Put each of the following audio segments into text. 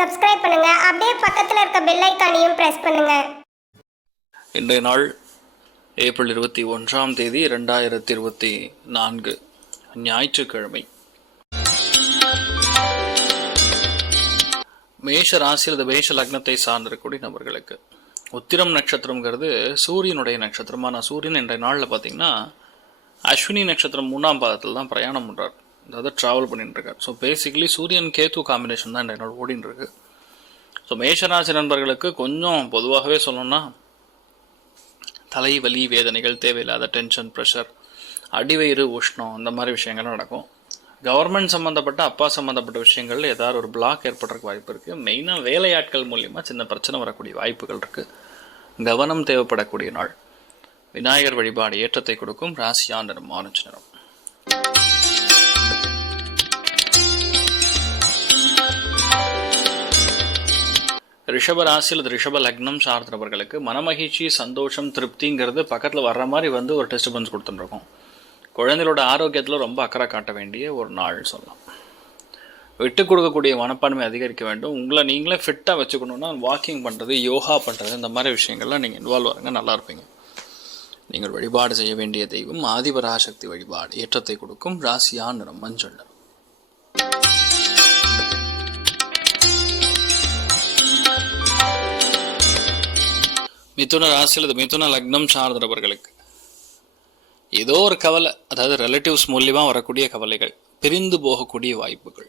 Subscribe பண்ணுங்க. அப்படியே பக்கத்துல இருக்க பெல் ஐகானையும் பிரஸ் பண்ணுங்க. இன்றைய நாள் ஏப்ரல் 21ஆம் தேதி 2024 ஞாயிற்றுக்கிழமை. மேஷ ராசியில் மேஷ லக்னத்தை சார்ந்திருக்கக்கூடிய நபர்களுக்கு உத்திரம் நட்சத்திரம்ங்கிறது சூரியனுடைய நட்சத்திரமான சூரியன் இன்றைய நாளில் பார்த்தீங்கன்னா அஸ்வினி நட்சத்திரம் 3ஆம் பாதத்தில் தான் பிரயாணம் பண்ணுறார், அதாவது ட்ராவல் பண்ணிட்டு இருக்கார். ஸோ பேசிக்கலி சூரியன் கேத்து காம்பினேஷன் தான் இன்றைய நாள் ஓடின்னு இருக்கு. ஸோ மேஷராசி நண்பர்களுக்கு கொஞ்சம் பொதுவாகவே சொல்லணும்னா தலைவலி, வேதனைகள், தேவையில்லாத டென்ஷன், ப்ரெஷர், அடிவயிறு, உஷ்ணம், இந்த மாதிரி விஷயங்கள்லாம் நடக்கும். கவர்மெண்ட் சம்மந்தப்பட்ட அப்பா சம்மந்தப்பட்ட விஷயங்கள் ஏதாவது ஒரு பிளாக் ஏற்படுறதுக்கு வாய்ப்பு இருக்குது. மெயினாக வேலையாட்கள் மூலியமாக சின்ன பிரச்சனை வரக்கூடிய வாய்ப்புகள் இருக்குது. கவனம் தேவைப்படக்கூடிய நாள். விநாயகர் வழிபாடு ஏற்றத்தை கொடுக்கும். ராசியா நிறம் ஆரஞ்சு நிறம். ரிஷப ராசியில் ரிஷப லக்னம் சார்ந்தவர்களுக்கு மனமகிழ்ச்சி, சந்தோஷம், திருப்திங்கிறது பக்கத்தில் வர்ற மாதிரி வந்து ஒரு டிஸ்டர்பன்ஸ் கொடுத்துருக்கோம். குழந்தைகளோட ஆரோக்கியத்தில் ரொம்ப அக்கறை காட்ட வேண்டிய ஒரு நாள் சொல்லலாம். விட்டு கொடுக்கக்கூடிய மனப்பான்மை அதிகரிக்க வேண்டும். உங்களை நீங்களே ஃபிட்டாக வச்சுக்கணுன்னா வாக்கிங் பண்ணுறது, யோகா பண்ணுறது, இந்த மாதிரி விஷயங்கள்லாம் நீங்கள் இன்வால்வ் ஆகுங்க, நல்லா இருப்பீங்க. நீங்கள் வழிபாடு செய்ய வேண்டிய தெய்வம் ஆதிபராசக்தி வழிபாடு ஏற்றத்தை கொடுக்கும். ராசியா நிறம் மஞ்சள் நிறம். மிதுன ராசியில் மிதுன லக்னம் சார்ந்தவர்களுக்கு ஏதோ ஒரு கவலை, அதாவது ரிலேட்டிவ்ஸ் மூலியமாக வரக்கூடிய கவலைகள், பிரிந்து போகக்கூடிய வாய்ப்புகள்,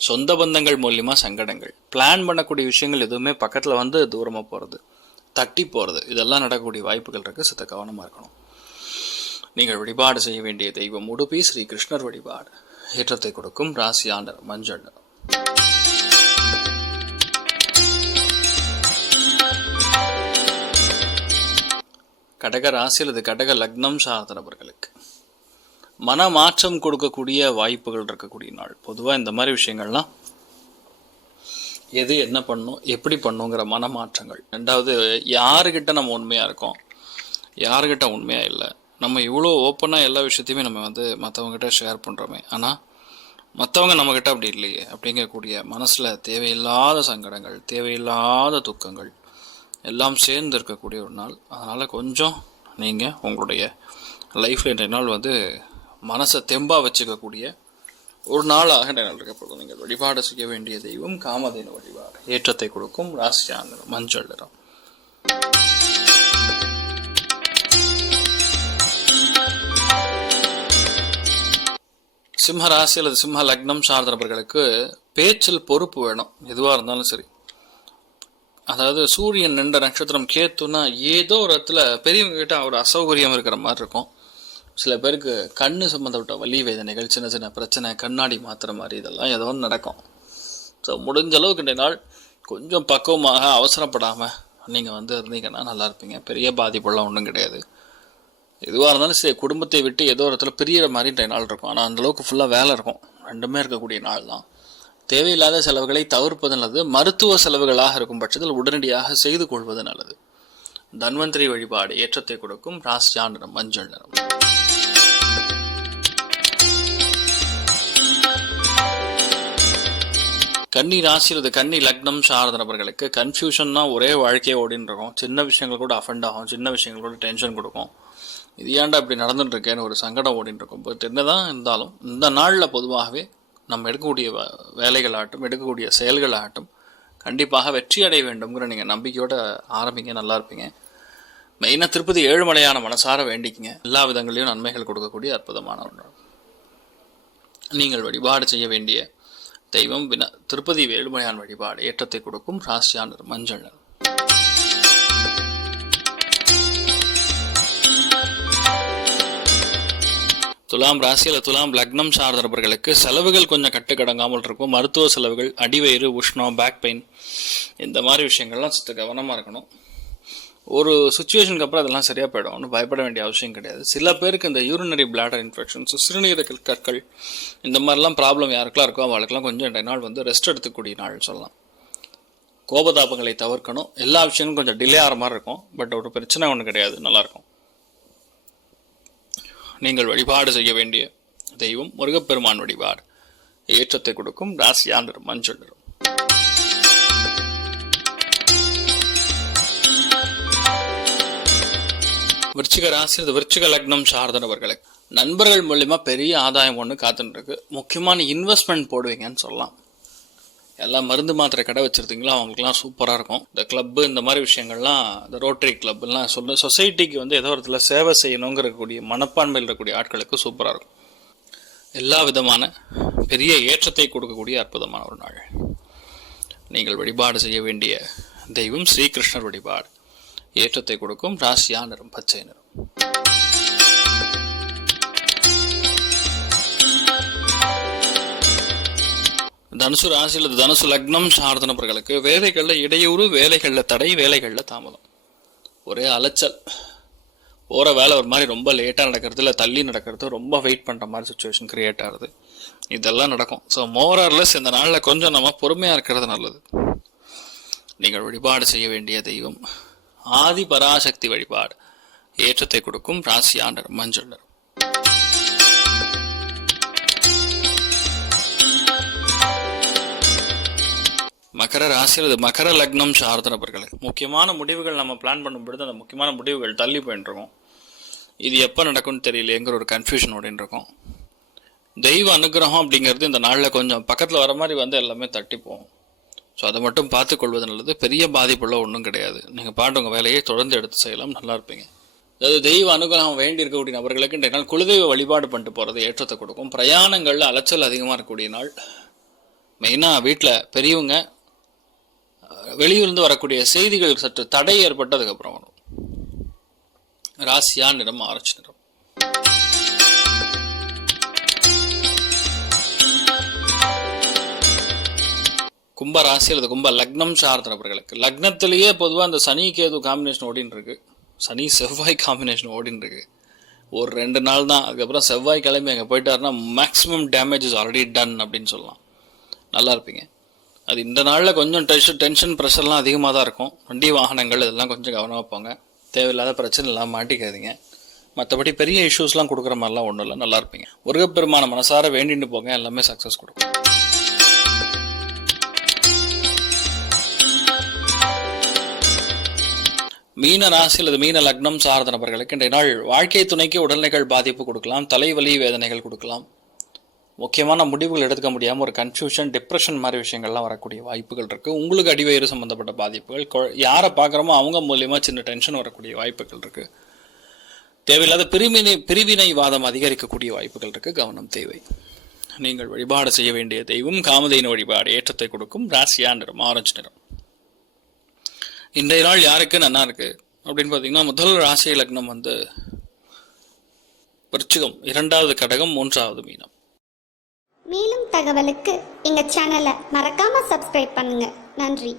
சொந்த பந்தங்கள் மூலியமாக சங்கடங்கள், பிளான் பண்ணக்கூடிய விஷயங்கள் எதுவுமே பக்கத்தில் வந்து தூரமாக போகிறது, தட்டி போகிறது, இதெல்லாம் நடக்கக்கூடிய வாய்ப்புகள் இருக்குது. சித்த கவனமாக இருக்கணும். நீங்கள் வழிபாடு செய்ய வேண்டிய தெய்வம் உடுப்பி ஸ்ரீ கிருஷ்ணர் வழிபாடு ஏற்றத்தை கொடுக்கும். ராசியா நிறம் மஞ்சள் நிறம். கடக ராசியில் கடக லக்னம் சார்ந்த நபர்களுக்கு மனமாற்றம் கொடுக்கக்கூடிய வாய்ப்புகள் இருக்கக்கூடிய நாள். பொதுவாக இந்த மாதிரி விஷயங்கள்லாம் எது என்ன பண்ணும், எப்படி பண்ணுங்கிற மனமாற்றங்கள். ரெண்டாவது, யாருக்கிட்ட நம்ம உண்மையாக இருக்கோம், யாருக்கிட்ட உண்மையாக இல்லை, நம்ம இவ்வளோ ஓப்பனாக எல்லா விஷயத்தையுமே நம்ம வந்து மற்றவங்ககிட்ட ஷேர் பண்ணுறோமே, ஆனால் மற்றவங்க நம்மக்கிட்ட அப்படி இல்லையே அப்படிங்கக்கூடிய மனசில் தேவையில்லாத சங்கடங்கள், தேவையில்லாத துக்கங்கள் எல்லாம் சேர்ந்து இருக்கக்கூடிய ஒரு நாள். அதனால் கொஞ்சம் நீங்கள் உங்களுடைய லைஃப்பில் இன்றைய நாள் வந்து மனசை தெம்பாக வச்சுக்கக்கூடிய ஒரு நாளாக இன்றைய நாள் இருக்கப்படுது. நீங்கள் வழிபாடு செய்ய வேண்டிய தெய்வம் காமதேனு வழிபாடு ஏற்றத்தை கொடுக்கும். ராசியா நிறம் மஞ்சள் நிறம். சிம்ம ராசி அல்லது சிம்ம லக்னம் சார்ந்தவர்களுக்கு பேச்சில் பொறுப்பு வேணும், எதுவாக இருந்தாலும் சரி. அதாவது சூரியன் நின்ற நட்சத்திரம் கேத்துன்னா ஏதோ ஒரு இடத்துல பெரியவங்க கிட்ட ஒரு அசௌகரியம் இருக்கிற மாதிரி இருக்கும். சில பேருக்கு கண்ணு சம்மந்தப்பட்ட வலி வேதனைகள், சின்ன சின்ன பிரச்சனை, கண்ணாடி மாற்றுற மாதிரி இதெல்லாம் ஏதோ ஒன்று நடக்கும். ஸோ முடிஞ்ச அளவுக்கு இன்றைய நாள் கொஞ்சம் பக்குவமாக அவசரப்படாமல் நீங்கள் வந்து இருந்தீங்கன்னா நல்லா இருப்பீங்க. பெரிய பாதிப்புலாம் ஒன்றும் கிடையாது. எதுவாக இருந்தாலும் சரி, குடும்பத்தை விட்டு ஏதோ ஒரு இடத்துல பிரியிற மாதிரி இன்றைய நாள் இருக்கும். ஆனால் அந்தளவுக்கு ஃபுல்லாக வேலை இருக்கும். ரெண்டுமே இருக்கக்கூடிய நாள் தான். தேவையில்லாத செலவுகளை தவிர்ப்பது நல்லது. மருத்துவ செலவுகளாக இருக்கும் பட்சத்தில் உடனடியாக செய்து கொள்வது நல்லது. தன்வந்திரி வழிபாடு ஏற்றத்தை கொடுக்கும். ராசியா நிறம் மஞ்சள் நிறம். கன்னி ராசியில் கன்னி லக்னம் சார்ந்த நபர்களுக்கு கன்ஃபியூஷன்னா ஒரே வாழ்க்கையை ஓடின்னு இருக்கும். சின்ன விஷயங்கள் கூட அஃபெண்ட் ஆகும், சின்ன விஷயங்கள் கூட டென்ஷன் கொடுக்கும். இது ஏன்டா இப்படி நடந்துட்டு இருக்கேன்னு ஒரு சங்கடம் ஓடின்னு இருக்கும். பட் என்னதான் இருந்தாலும் இந்த நாளில் பொதுவாகவே நம்ம எடுக்கக்கூடிய வேலைகளாகட்டும், எடுக்கக்கூடிய செயல்களாகட்டும் கண்டிப்பாக வெற்றி அடைய வேண்டும்ங்கிற நீங்கள் நம்பிக்கையோடு ஆரம்பிங்க, நல்லா இருப்பீங்க. மெயினாக திருப்பதி ஏழுமலையான மனசார வேண்டிக்கிங்க. எல்லா விதங்களையும் நன்மைகள் கொடுக்கக்கூடிய அற்புதமான ஒன்று. நீங்கள் வழிபாடு செய்ய வேண்டிய தெய்வம் திருப்பதி ஏழுமலையான் வழிபாடு ஏற்றத்தை கொடுக்கும். ராசியா நிறம் மஞ்சள் நிறம். துலாம் ராசியில் துலாம் லக்னம் சார்ந்தவர்களுக்கு செலவுகள் கொஞ்சம் கட்டுக்கடங்காமல் இருக்கும். மருத்துவ செலவுகள், அடிவயிறு, உஷ்ணம், பேக் பெயின், இந்த மாதிரி விஷயங்கள்லாம் கவனமாக இருக்கணும். ஒரு சுச்சுவேஷனுக்கு அப்புறம் அதெல்லாம் சரியாக போயிடும். ஒன்றும் பயப்பட வேண்டிய அவசியம் கிடையாது. சில பேருக்கு இந்த யூரினரி பிளாடர் இன்ஃபெக்ஷன்ஸ், சிறுநீரக கற்கள், இந்த மாதிரிலாம் ப்ராப்ளம் யாருக்கெல்லாம் இருக்கோ அவளுக்கெல்லாம் கொஞ்சம் இன்றைய நாள் வந்து ரெஸ்ட் எடுத்துக்கூடிய நாள் சொல்லலாம். கோபதாபங்களை தவிர்க்கணும். எல்லா விஷயங்களும் கொஞ்சம் டிலே ஆகிற மாதிரி இருக்கும். பட் ஒரு பிரச்சனை ஒன்றும் கிடையாது, நல்லாயிருக்கும். நீங்கள் வழிபாடு செய்ய வேண்டிய தெய்வம் முருகப்பெருமான் வழிபாடு ஏற்றத்தை கொடுக்கும். ராசியா நிறம் மஞ்சள் நிறம். விருச்சிக ராசி, இது விருச்சிக லக்னம் சார்ந்த நபர்களுக்கு நண்பர்கள் மூலியமா பெரிய ஆதாயம் ஒன்று காத்துட்டு இருக்கு. முக்கியமான இன்வெஸ்ட்மெண்ட் போடுவீங்கன்னு சொல்லலாம். எல்லாம் மருந்து மாத்திரை கடை வச்சுருந்தீங்களா அவங்களுக்குலாம் சூப்பராக இருக்கும். இந்த கிளப்பு இந்த மாதிரி விஷயங்கள்லாம், இந்த ரோட்டரி கிளப்லாம் சொல்ல சொசைட்டிக்கு வந்து ஏதோ இடத்துல சேவை செய்யணுங்கிறக்கூடிய மனப்பான்மையில் இருக்கக்கூடிய ஆட்களுக்கு சூப்பராக இருக்கும். எல்லா விதமான பெரிய ஏற்றத்தை கொடுக்கக்கூடிய அற்புதமான ஒரு நாள். நீங்கள் வழிபாடு செய்ய வேண்டிய தெய்வம் ஸ்ரீகிருஷ்ணர் வழிபாடு. ஏற்றத்தை கொடுக்கும். ராசியா நிறம் பச்சை நிறம். தனுசு ராசியில் தனுசு லக்னம் சார்ந்த நபர்களுக்கு வேலைகளில் இடையூறு, வேலைகளில் தடை, வேலைகளில் தாமதம், ஒரே அலைச்சல். போகிற வேலை ஒரு மாதிரி ரொம்ப லேட்டாக நடக்கிறது, இல்லை தள்ளி நடக்கிறது, ரொம்ப வெயிட் பண்ணுற மாதிரி சுச்சுவேஷன் கிரியேட் ஆகுது. இதெல்லாம் நடக்கும். ஸோ மோரர்லெஸ் இந்த நாளில் கொஞ்சம் நம்ம பொறுமையாக இருக்கிறது நல்லது. நீங்கள் வழிபாடு செய்ய வேண்டிய தெய்வம் ஆதி பராசக்தி வழிபாடு. ஏற்றத்தை கொடுக்கும். ராசியா நிறம் மஞ்சள் நிறம். மகர ராசியில் இது மகர லக்னம் சார்ந்த நபர்களுக்கு முக்கியமான முடிவுகள் நம்ம பிளான் பண்ணும் பொழுது அந்த முக்கியமான முடிவுகள் தள்ளி போயிட்டு இருக்கோம். இது எப்போ நடக்கும்னு தெரியலையேங்கிற ஒரு கன்ஃபியூஷன் ஓடின்னு இருக்கும். தெய்வ அனுகிரகம் அப்படிங்கிறது இந்த நாளில் கொஞ்சம் பக்கத்தில் வர மாதிரி வந்து எல்லாமே தட்டி போகும். ஸோ அதை மட்டும் பார்த்துக்கொள்வது நல்லது. பெரிய பாதிப்புள்ள ஒன்றும் கிடையாது. நீங்கள் பாட்டு உங்கள் வேலையை தொடர்ந்து எடுத்து செய்யலாம், நல்லா இருப்பீங்க. அதாவது தெய்வ அனுகிரகம் வேண்டி இருக்கக்கூடிய நபர்களுக்கு இன்றைய நாள் குலதெய்வ வழிபாடு பண்ணிட்டு போகிறது ஏற்றத்தை கொடுக்கும். பிரயாணங்களில் அலைச்சல் அதிகமாக இருக்கக்கூடிய நாள். மெயினாக வீட்டில் பெரியவங்க வெளியிலிருந்து வரக்கூடிய செய்திகள் சற்று தடை ஏற்பட்டதுக்கப்புறம் வரும். ராசியா நிறம் ஆரஞ்சு நிறம். கும்ப ராசி அல்லது கும்ப லக்னம் சார்ந்த நபர்களுக்கு லக்னத்திலேயே பொதுவாக அந்த சனி கேது காம்பினேஷன் ஓடின்னு இருக்கு. சனி செவ்வாய் காம்பினேஷன் ஓடின்னு இருக்கு. ஒரு 2 நாள் தான். அதுக்கப்புறம் செவ்வாய் கிளம்பி அங்கே போயிட்டாருன்னா maximum damage is already done அப்படின்னு சொல்லலாம். நல்லா இருப்பீங்க. அது இந்த நாளில் கொஞ்சம் டென்ஷன் ப்ரெஷர்லாம் அதிகமாக தான் இருக்கும். வண்டி வாகனங்கள் இதெல்லாம் கொஞ்சம் கவனமாக போங்க. தேவையில்லாத பிரச்சனை எல்லாம் மாட்டிக்காதீங்க. மற்றபடி பெரிய இஷ்யூஸ்லாம் கொடுக்குற மாதிரிலாம் ஒன்றும் இல்லை, நல்லா இருப்பீங்க. முருகப்பெருமான மனசார வேண்டிட்டு போங்க, எல்லாமே சக்ஸஸ் கொடுக்கும். மீன ராசி அல்லது மீன லக்னம் சார்ந்த நபர்களுக்கு இன்றைய நாள் வாழ்க்கை துணைக்கு உடல்நிலைகள் பாதிப்பு கொடுக்கலாம், தலைவலி வேதனைகள் கொடுக்கலாம். முக்கியமான முடிவுகள் எடுத்துக்க முடியாமல் ஒரு கன்ஃபியூஷன், டிப்ரெஷன் மாதிரி விஷயங்கள்லாம் வரக்கூடிய வாய்ப்புகள் இருக்குது. உங்களுக்கு அடிவயிறு சம்மந்தப்பட்ட பாதிப்புகள், யாரை பார்க்குறோமோ அவங்க மூலியமாக சின்ன டென்ஷன் வரக்கூடிய வாய்ப்புகள் இருக்குது. தேவையில்லாத பிரிவினைவாதம் அதிகரிக்கக்கூடிய வாய்ப்புகள் இருக்குது. கவனம் தேவை. நீங்கள் வழிபாடு செய்ய வேண்டிய தெய்வம் காமதேனு வழிபாடு. ஏற்றத்தை கொடுக்கும். ராசியா நிறம் ஆரஞ்சு நிறம். இன்றைய நாள் யாருக்கு நல்லா இருக்குது அப்படின்னு பார்த்தீங்கன்னா, முதல் ராசி லக்னம் வந்து விருச்சிகம், 2வது கடகம், 3வது மீனம். மேலும் தகவலுக்கு எங்கள் சேனலை மறக்காமல் சப்ஸ்கிரைப் பண்ணுங்கள். நன்றி.